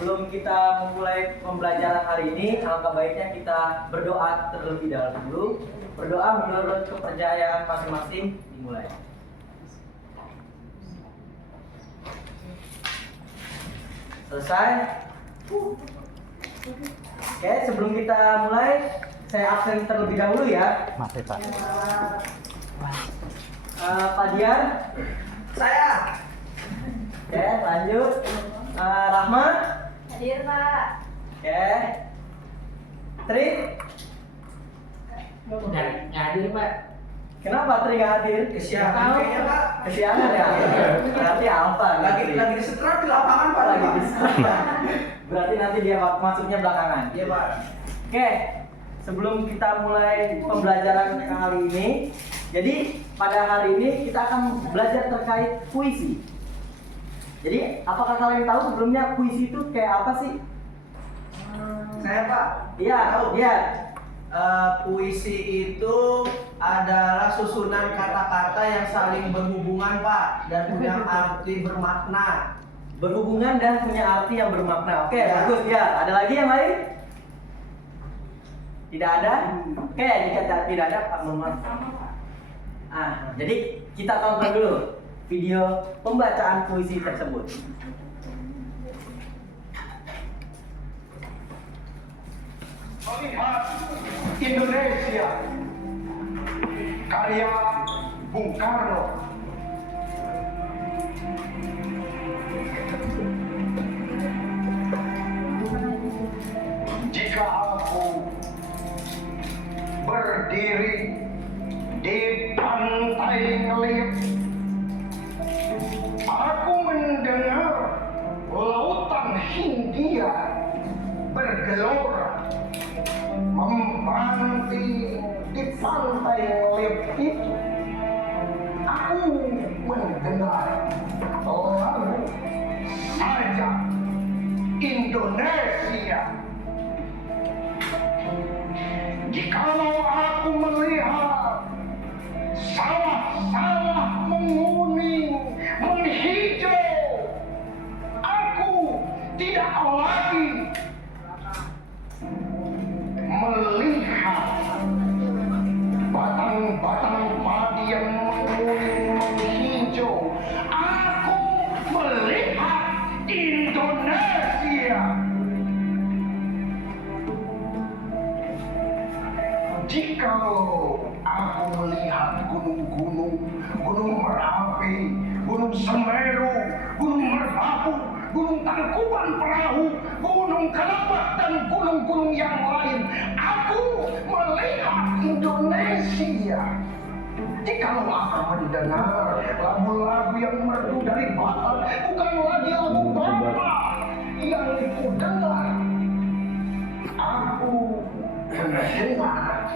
sebelum kita memulai pembelajaran hari ini, alangkah baiknya kita berdoa terlebih dahulu. Berdoa menurut kepercayaan masing-masing dimulai. Selesai? Oke, sebelum kita mulai, saya absen terlebih dahulu ya. Maaf ya Pak. Pak Dian, saya. Oke, lanjut. Rahma, Hadir, Pak. oke. Tri, Nggak hadir, Pak. kenapa Tri nggak hadir? Kesiangan kayaknya, Pak. Kesiangan ya? Berarti apa? Lagi disetrap di lapangan, Pak. Lagi disetrap. Berarti nanti dia masuknya belakangan. Iya, Pak. Oke, sebelum kita mulai pembelajaran kali ini, jadi pada hari ini kita akan belajar terkait puisi. Jadi, apakah kalian tahu sebelumnya puisi itu kayak apa sih? Saya, Pak. Iya, Tahu. iya. Puisi itu adalah susunan kata-kata yang saling berhubungan, Pak, dan punya arti bermakna. Berhubungan dan punya arti yang bermakna. Oke, Ya. bagus ya. Ada lagi yang lain? Tidak ada? Oke, jika tidak ada, Pak Muhammad. Jadi kita tonton dulu video pembacaan puisi tersebut. Melihat Indonesia, karya Bung Karno. Jika aku berdiri di pantai Ngeliat, aku mendengar lautan Hindia bergelora membanting di pantai Ngeliat itu. Aku mendengar lagu Sajak Indonesia. Jikalau aku melihat sawah-sawah menguning, menghijau, aku tidak lagi melihat batang-batang padi yang menguning, menghijau. Aku melihat Indonesia. Jikalau aku melihat gunung-gunung, Gunung Merapi, Gunung Semeru, Gunung Merbabu, Gunung Tangkuban Perahu, Gunung Kelebak, dan gunung-gunung yang lain, aku melihat Indonesia. Jikalau aku mendengar lagu-lagu yang merdu dari Batak, bukan lagi lagu Batak yang kudengar, aku mendengar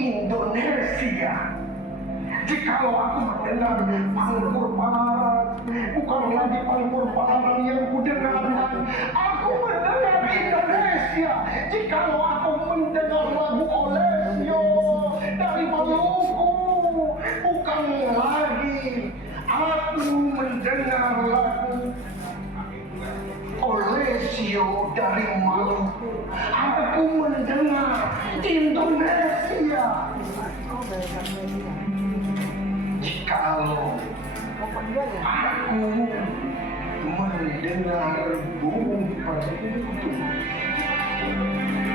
Indonesia. Jikalau aku mendengar Pangkur Barat, bukan lagi Pangkur Barat yang kudengar, aku mendengar Indonesia. Jikalau aku mendengar lagu Olesio dari Maluku, bukan lagi aku mendengar lagu Olesio dari Maluku, aku mendengar Indonesia. Jikalau aku mendengar burung perkutut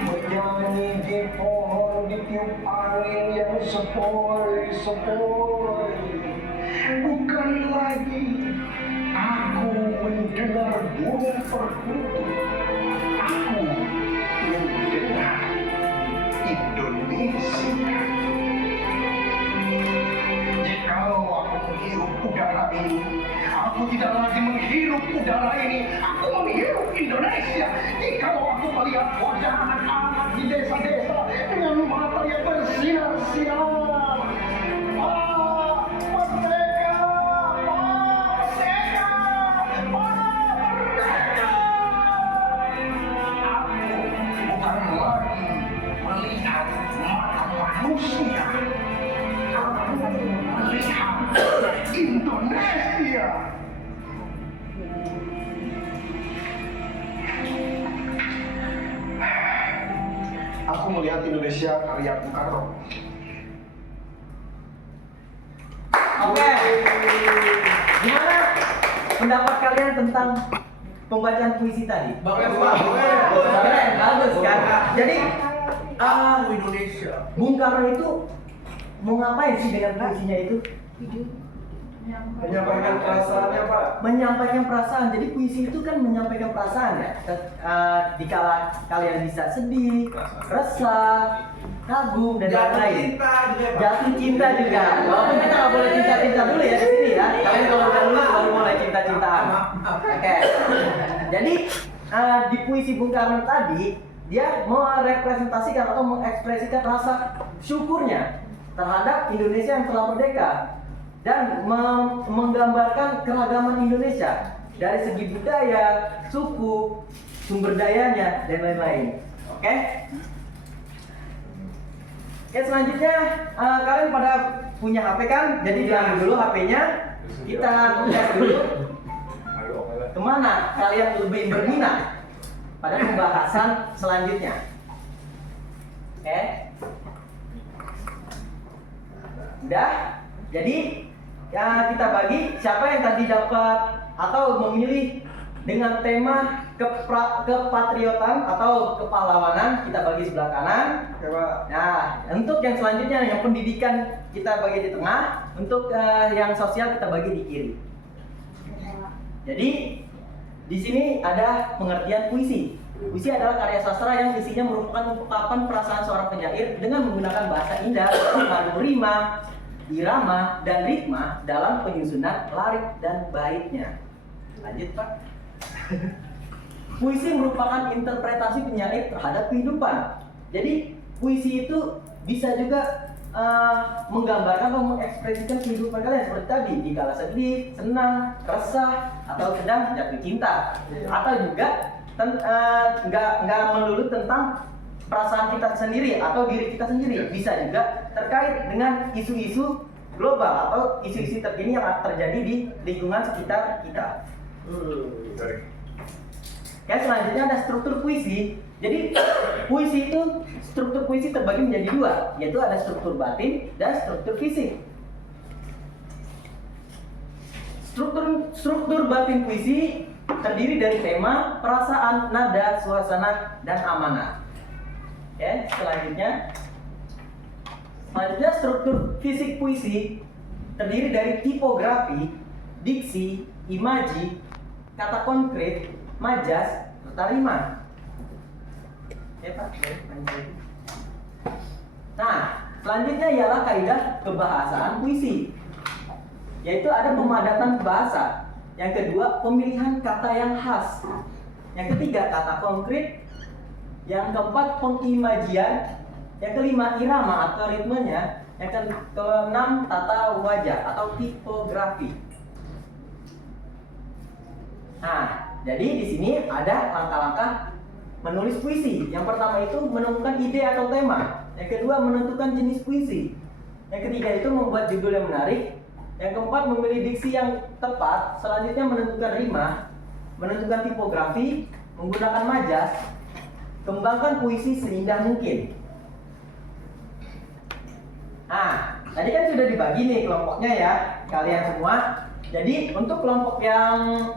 menyanyi di pohon, ditiup angin yang sepoi-sepoi, bukan lagi aku mendengar burung perkutut, aku mendengar Indonesia. Jikalau aku menghirup udara ini, aku tidak lagi menghirup udara ini, aku menghirup Indonesia. Jikalau aku melihat wajah anak-anak di desa-desa dengan mata yang bersinar-sinar, Pak, merdeka, Pak, merdeka, Pak, merdeka. Aku bukan lagi melihat mata manusia, aku melihat Indonesia. melihat Indonesia karya Bung Karno. Oke. Gimana pendapat kalian tentang pembacaan puisi tadi? Bagus Pak. Keren, bagus kan? Jadi Indonesia. Bung Karno itu mau ngapain sih dengan puisinya itu? Menyampaikan perasaannya Pak. Menyampaikan perasaan. Jadi puisi itu kan menyampaikan perasaan ya. Dikala kalian bisa sedih, resah, kagum dan Jatuh lain-lain. cinta juga Pak. Jatuh cinta juga. Walaupun kita nggak boleh cinta-cinta dulu ya di sini ya. Kalian kalau udah lulus baru mulai cinta-cintaan. Oke. Jadi di puisi Bung Karno tadi dia merepresentasikan atau mengekspresikan rasa syukurnya terhadap Indonesia yang telah merdeka dan menggambarkan keragaman Indonesia dari segi budaya, suku, sumber dayanya dan lain-lain. Oke? Oke, selanjutnya kalian pada punya HP kan? Jadi diambil dulu HP-nya. Kita lihat dulu kemana kalian lebih berminat pada pembahasan selanjutnya. Oke? Udah? Jadi ya kita bagi siapa yang tadi dapat atau memilih dengan tema kepatriotan atau kepahlawanan, kita bagi sebelah kanan. Nah, untuk yang selanjutnya yang pendidikan kita bagi di tengah, untuk yang sosial kita bagi di kiri. Jadi di sini ada pengertian puisi. Puisi adalah karya sastra yang isinya merupakan ungkapan perasaan seorang penyair dengan menggunakan bahasa indah, mengandung rima, irama, dan ritma dalam penyusunan lirik dan baitnya. Lanjut Pak. Puisi merupakan interpretasi penyair terhadap kehidupan. Jadi puisi itu bisa juga menggambarkan atau mengekspresikan kehidupan kalian seperti tadi, dikala sedih, senang, resah, atau sedang jatuh cinta, atau juga nggak melulu tentang perasaan kita sendiri atau diri kita sendiri, bisa juga terkait dengan isu-isu global atau isu-isu terkini yang terjadi di lingkungan sekitar kita. Oke, selanjutnya ada struktur puisi. Jadi puisi itu, struktur puisi terbagi menjadi dua, yaitu ada struktur batin dan struktur fisik. Struktur batin puisi terdiri dari tema, perasaan, nada, suasana, dan amanah. Oke, selanjutnya struktur fisik puisi terdiri dari tipografi, diksi, imaji, kata konkret, majas, serta rima. Oke Pak, nah, selanjutnya ialah kaidah kebahasaan puisi, yaitu ada pemadatan bahasa. Yang kedua, pemilihan kata yang khas. Yang ketiga, kata konkret. Yang keempat, pengimajian. Yang kelima, irama atau ritmenya. Yang keenam, tata wajah atau tipografi. Nah, jadi di sini ada langkah-langkah menulis puisi. Yang pertama itu menemukan ide atau tema. Yang kedua, menentukan jenis puisi. Yang ketiga itu membuat judul yang menarik. Yang keempat, memilih diksi yang tepat. Selanjutnya menentukan rima, menentukan tipografi, menggunakan majas. Kembangkan puisi seindah mungkin. Nah, tadi kan sudah dibagi nih kelompoknya ya, kalian semua. Jadi untuk kelompok yang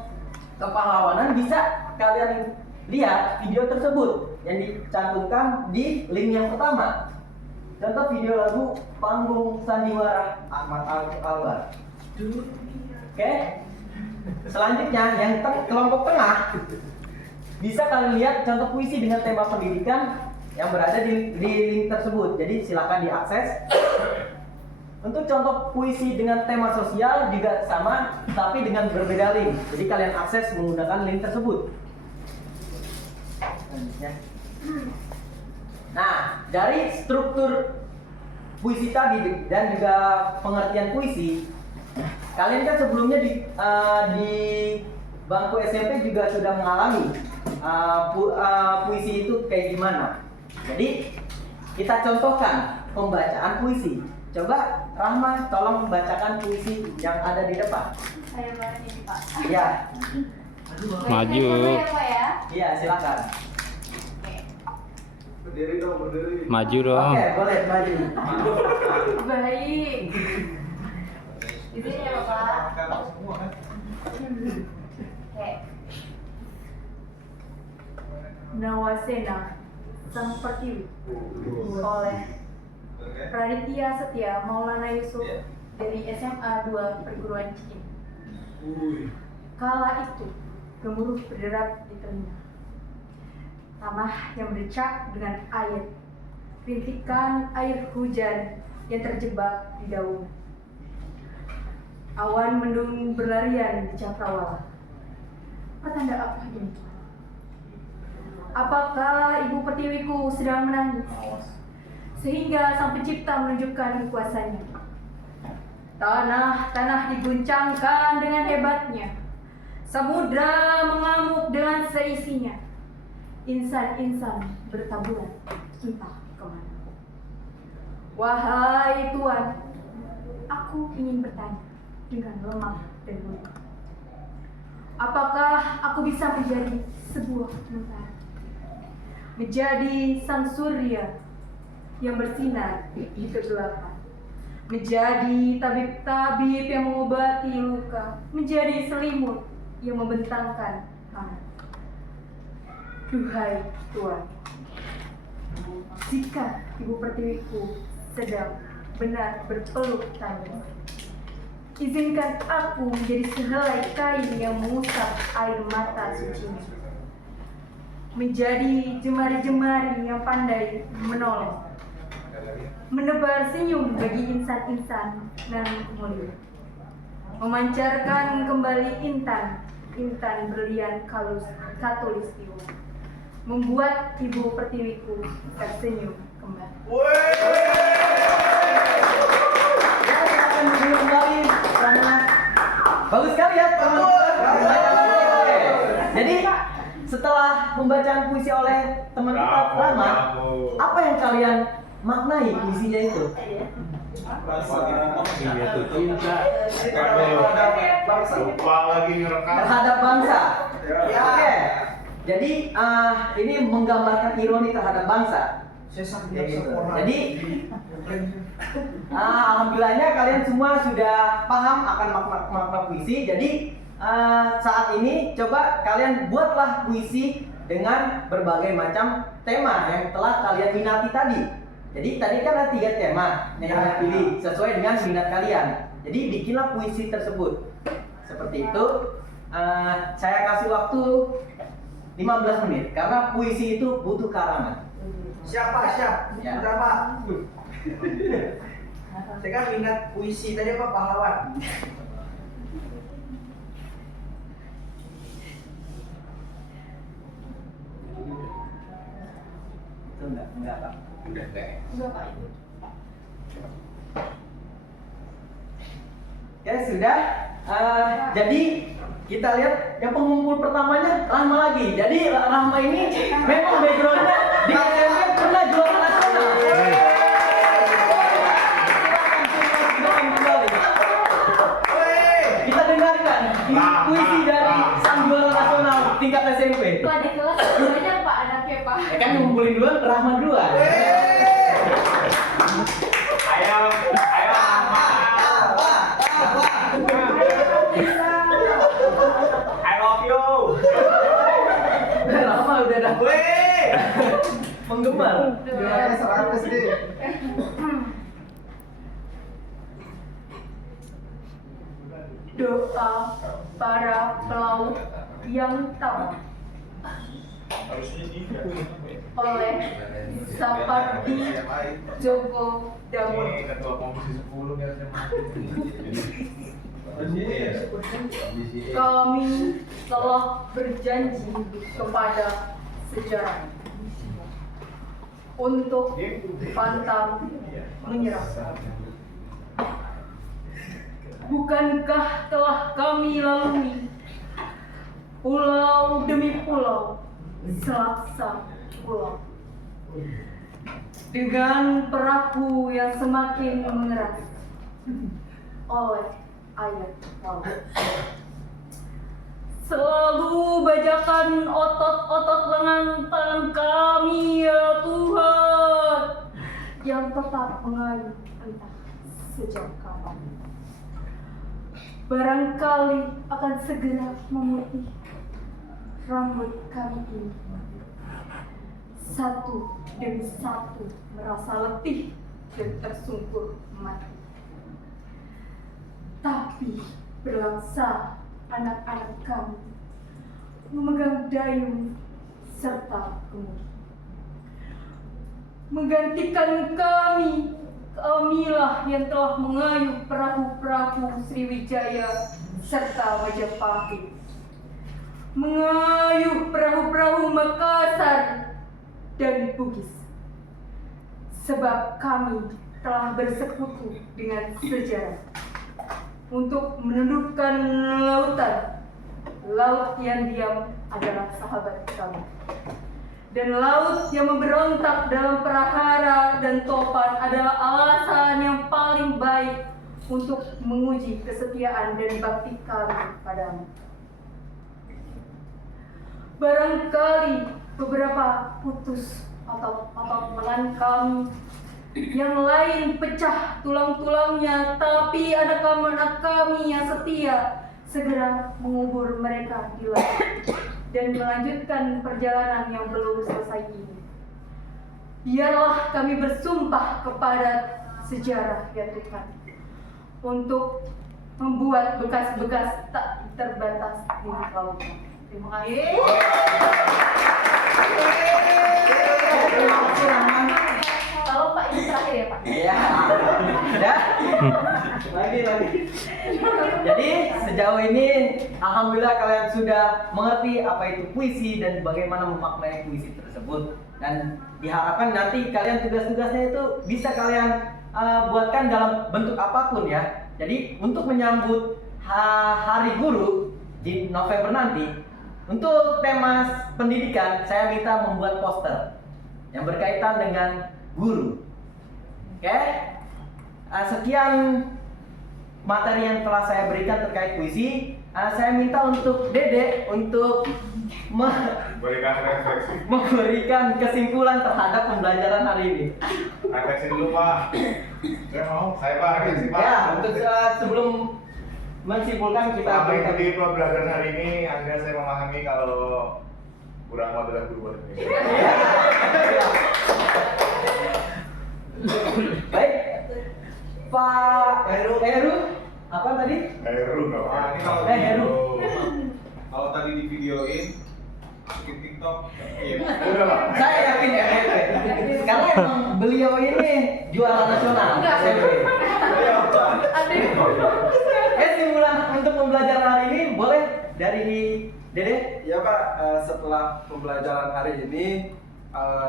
kepahlawanan bisa kalian lihat video tersebut yang dicantumkan di link yang pertama. Contoh video lagu Panggung Sandiwara Ahmad Albar. Oke. Selanjutnya yang kelompok tengah bisa kalian lihat contoh puisi dengan tema pendidikan yang berada di link tersebut. Jadi silakan diakses. Untuk contoh puisi dengan tema sosial juga sama, tapi dengan berbeda link. Jadi kalian akses menggunakan link tersebut. Nah, dari struktur puisi tadi dan juga pengertian puisi, kalian kan sebelumnya di bangku SMP juga sudah mengalami puisi itu kayak gimana. Jadi kita contohkan pembacaan puisi. Coba Rahma tolong bacakan puisi yang ada di depan. Saya baca ini Pak. Iya. Maju. Ya, Pak ya. Iya, silakan. Oke. Berdiri dong, berdiri. Maju dong. Oke, boleh maju. Baik. Di sini ya Bapak. Oke. Nawasena Sang Pertiwi oleh Raditya Setia Maulana Yusuf dari SMA 2 Perguruan Tinggi. Kala itu gemuruh berderak di telinga. Tanah yang berdecak dengan air, rintikan air hujan yang terjebak di daun. Awan mendung berlarian di cakrawala. Pertanda apa ini? Apakah ibu pertiwiku sedang menangis? Sehingga sang pencipta menunjukkan kuasanya. Tanah diguncangkan dengan hebatnya. Samudra mengamuk dengan seisinya. Insan-insan bertaburan entah kemana. Wahai Tuan, aku ingin bertanya dengan lemah dan lunak. Apakah aku bisa menjadi sebuah mentari? Menjadi sang surya yang bersinar di kegelapan. Menjadi tabib-tabib yang mengobati luka. Menjadi selimut yang membentangkan hangat. Duhai Tuan, jika ibu pertiwiku sedang benar berpeluk tangan, izinkan aku menjadi sehelai kain yang mengusap air mata sucinya. Menjadi jemari-jemari yang pandai menolong. Menebar senyum bagi insan-insan nan mulia. Memancarkan kembali intan berlian katulistiwa. Membuat ibu pertiwiku tersenyum kembali. Akan kembali sangat bagus sekali ya teman-teman. Jadi setelah pembacaan puisi oleh teman kita Rahmat, apa yang kalian maknai puisinya itu? Ini tuh cinta. Lupa lagi ngerekam. Terhadap bangsa. Oke. Jadi ini menggambarkan ironi terhadap bangsa. Ya, gitu. Jadi alhamdulillahnya kalian semua sudah paham akan makna puisi. Jadi saat ini coba kalian buatlah puisi dengan berbagai macam tema yang telah kalian minati tadi. Jadi tadi kan ada 3 tema yang kalian pilih sesuai dengan minat kalian. Jadi bikinlah puisi tersebut. Seperti itu. Saya kasih waktu 15 menit karena puisi itu butuh karangan. Siap. Ya. Udah Pak. Saya kan minat puisi tadi apa pahlawan. Itu enggak Pak. Udah enggak. Enggak Pak. Oke, sudah. Jadi kita lihat yang pengumpul pertamanya Rahma lagi. Jadi Rahma ini memang backgroundnya di SMP pernah juara nasional. Kita dengarkan puisi dari sang juara nasional tingkat SMP. Pak di kelas banyak Pak anaknya Pak. Ya kan ngumpulin duluan, Rahma duluan. Ayo Rahma. I love you. Rahma udah dapet. Penggemar. Nilainya 100 deh. Doa para pelaut yang tahu oleh Sapardi Djoko Damono. Ketua Komisi 10 nih harusnya mati. Kami telah berjanji kepada sejarah untuk pantang menyerah. Bukankah telah kami lalui pulau demi pulau, selaksa pulau, dengan perahu yang semakin mengeras oleh air laut. Selalu bajakan otot-otot lengan tangan kami ya Tuhan. yang tetap mengayuh entah sejak kapan. Barangkali akan segera memutih rambut kami ini. Satu demi satu merasa letih dan tersungkur mati. Tapi berlaksa anak-anak kami memegang dayung serta kemudi. Menggantikan kamilah yang telah mengayuh perahu-perahu Sriwijaya serta Majapahit. Mengayuh perahu-perahu Makassar dan Bugis. Sebab kami telah bersekutu dengan sejarah untuk menundukkan lautan. Laut yang diam adalah sahabat kami. Dan laut yang memberontak dalam prahara dan topan adalah alasan yang paling baik untuk menguji kesetiaan dan bakti kami padamu. Barangkali beberapa putus atau potongan kami yang lain pecah tulang-tulangnya, tapi anak-anak kami yang setia segera mengubur mereka di laut dan melanjutkan perjalanan yang belum selesai ini. Biarlah kami bersumpah kepada sejarah ya Tuhan untuk membuat bekas-bekas tak terbatas di lautan. Terima kasih. Kalau Pak ini terakhir ya Pak. Iya. Ya. Lagi. Jadi sejauh ini alhamdulillah kalian sudah mengerti apa itu puisi dan bagaimana memaknai puisi tersebut. Dan diharapkan nanti kalian tugas-tugasnya itu bisa kalian buatkan dalam bentuk apapun ya. Jadi untuk menyambut Hari Guru di November nanti, untuk tema pendidikan saya minta membuat poster yang berkaitan dengan guru. Oke? Sekian materi yang telah saya berikan terkait puisi. Saya minta untuk Dede untuk Berikan refleksi. memberikan kesimpulan terhadap pembelajaran hari ini. Refleksi dulu Pak. Saya mau. Saya Pak refleksi Pak. Ya, untuk sebelum menyimpulkan kita Selama berikan. ikuti pembelajaran hari ini, Anda saya memahami kalau kurang adalah guru buat ini. Baik, Pak Heru, apa tadi? Heru nggak apa? Ini kalau Heru. kalau tadi di videoin masukin TikTok, iya. Udah lah. Saya yakin ya, karena emang beliau ini juara nasional. Enggak. SMP. Adik. Kesimpulan untuk pembelajaran hari ini boleh dari Dede? Ya Pak, setelah pembelajaran hari ini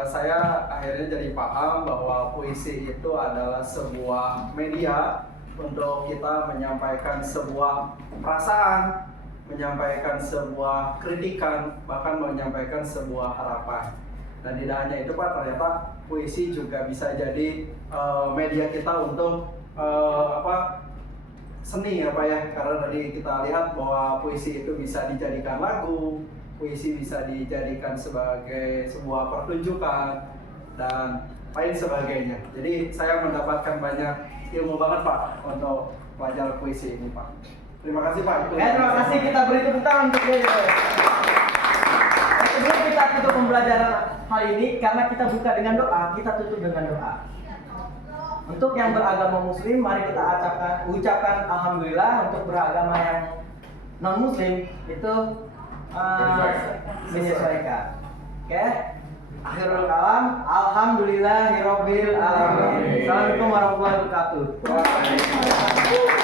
saya akhirnya jadi paham bahwa puisi itu adalah sebuah media untuk kita menyampaikan sebuah perasaan, menyampaikan sebuah kritikan, bahkan menyampaikan sebuah harapan. Dan tidak hanya itu Pak, ternyata puisi juga bisa jadi media kita untuk seni ya Pak ya, karena tadi kita lihat bahwa puisi itu bisa dijadikan lagu, puisi bisa dijadikan sebagai sebuah pertunjukan dan lain sebagainya. Jadi saya mendapatkan banyak ilmu banget Pak untuk pelajaran puisi ini Pak. Terima kasih Pak. Terima kasih, kita beri tepuk tangan untuk Dede. Sebelum kita tutup pembelajaran hari ini, karena kita buka dengan doa, kita tutup dengan doa. Untuk yang beragama muslim, mari kita ucapkan alhamdulillah. Untuk beragama yang non muslim itu menyesuaikan. Oke? Akhirul kalam, alhamdulillahirabbil alamin. Assalamualaikum warahmatullahi wabarakatuh.